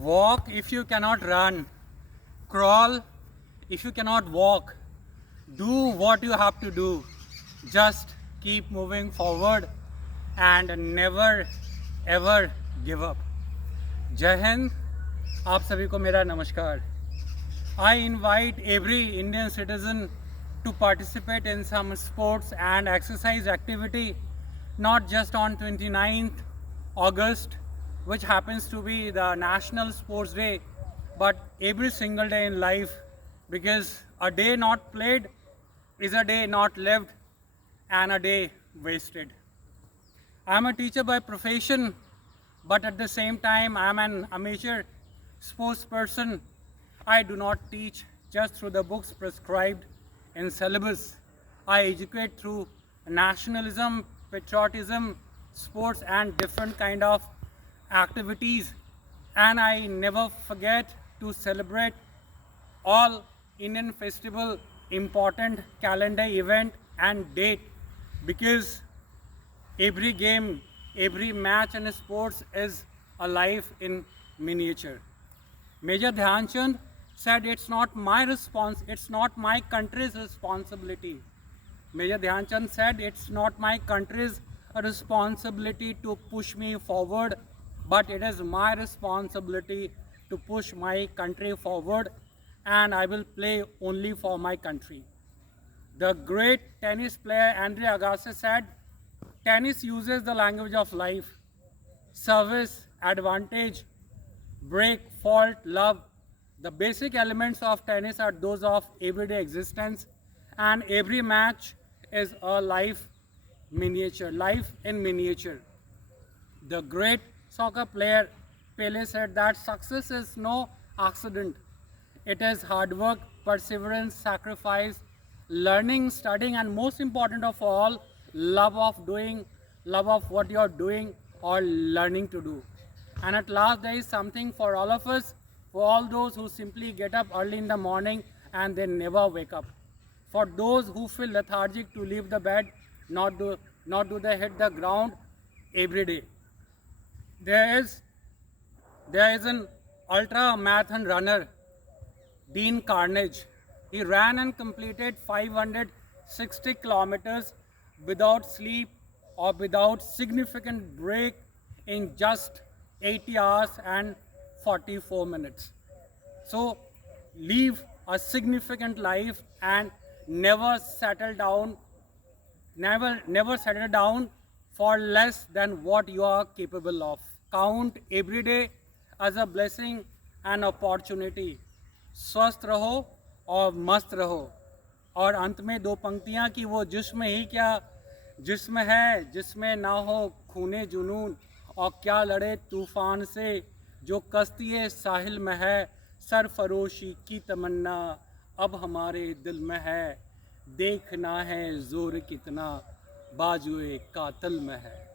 Walk if you cannot run. Crawl if you cannot walk. Do what you have to do. Just keep moving forward and never ever give up. जय हिंद, आप सभी को मेरा नमस्कार. I invite every Indian citizen to participate in some sports and exercise activity, not just on 29th August, which happens to be the National Sports Day, but every single day in life, because a day not played is a day not lived and a day wasted. I am a teacher by profession, but at the same time I am an amateur sports person. I do not teach just through the books prescribed in syllabus. I educate through nationalism, patriotism, sports and different kind of activities, and I never forget to celebrate all Indian festival, important calendar event and date, because every game, every match in sports is a life in miniature. Major Dhyan Chand said it's not my country's responsibility. Major Dhyan Chand said it's not my country's responsibility to push me forward, but it is my responsibility to push my country forward, and I will play only for my country. The great tennis player Andre Agassi said, tennis uses the language of life. Service, advantage, break, fault, love. The basic elements of tennis are those of everyday existence, and every match is a life in miniature. The great soccer player Pele said that success is no accident. It is hard work, perseverance, sacrifice, learning, studying, and most important of all, love of doing, love of what you are doing or learning to do. And at last, there is something for all of us, for all those who simply get up early in the morning and they never wake up. For those who feel lethargic to leave the bed, not do they hit the ground every day. There is an ultra marathon runner, Dean Carnegie. He ran and completed 560 kilometers without sleep or without significant break in just 80 hours and 44 minutes. So live a significant life and never settle down for less than what you are capable of. Count every day as a blessing and opportunity. स्वस्थ रहो और मस्त रहो. और अंत में दो पंक्तियाँ कि वो जिस्म ही क्या जिस्म है जिसमें ना हो खूने जुनून, और क्या लड़े तूफान से जो कश्ती साहिल में है. सरफरोशी की तमन्ना अब हमारे दिल में है, देखना है जोर कितना बाजुए कातिल में है.